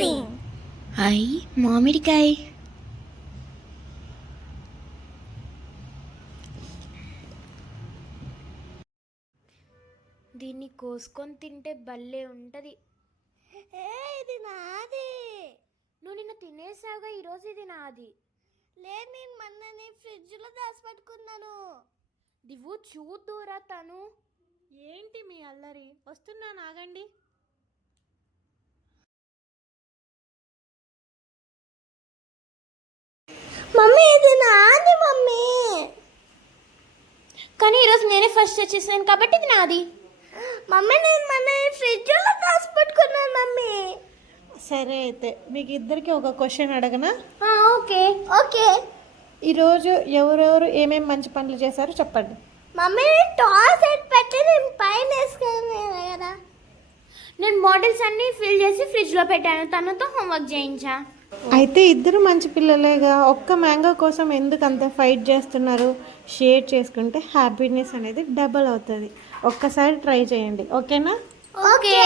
Amazing. Hi మామిడికాయ. దీన్ని కోసుకొని తింటే భలే ఉంటుంది. ఇది నాది. నువ్వు నిన్న తినేసావుగా, ఈరోజు ఇది నాది. లేదు, నేను మొన్నని ఫ్రిడ్జ్లో దాచిపెట్టుకున్నాను. దివ్వు చూద్దురా తను. ఏంటి మీ అల్లరి? వస్తున్నాను, ఆగండి. మమ్మీ ఇది నాది మమ్మీ. కానీ ఈరోజు నేనే ఫస్ట్ వచ్చేసాను కాబట్టి ఇది నాది. మమ్మీ నేను మొన్న ఫ్రిడ్జ్లో దాచిపెట్టుకున్నాను మమ్మీ. సరే అయితే మీకు ఇద్దరికి ఒక క్వశ్చన్ అడగనా? Okay okay. ఈరోజు ఎవరెవరు ఏమేమి మంచి పనులు చేశారో చెప్పండి. మమ్మీ టాస్ సెట్ పెట్టి నేను పైన వేసుకున్నాను కదా. నేను మోడల్స్ అన్నీ ఫిల్ చేసి ఫ్రిడ్జ్లో పెట్టాను, తనతో హోంవర్క్ చేయించా. అయితే ఇద్దరు మంచి పిల్లలేగా, ఒక్క మ్యాంగో కోసం ఎందుకు అంత ఫైట్ చేస్తున్నారు? షేర్ చేసుకుంటే హ్యాపీనెస్ అనేది డబల్ అవుతుంది. ఒక్కసారి ట్రై చేయండి, ఓకేనా? ఓకే.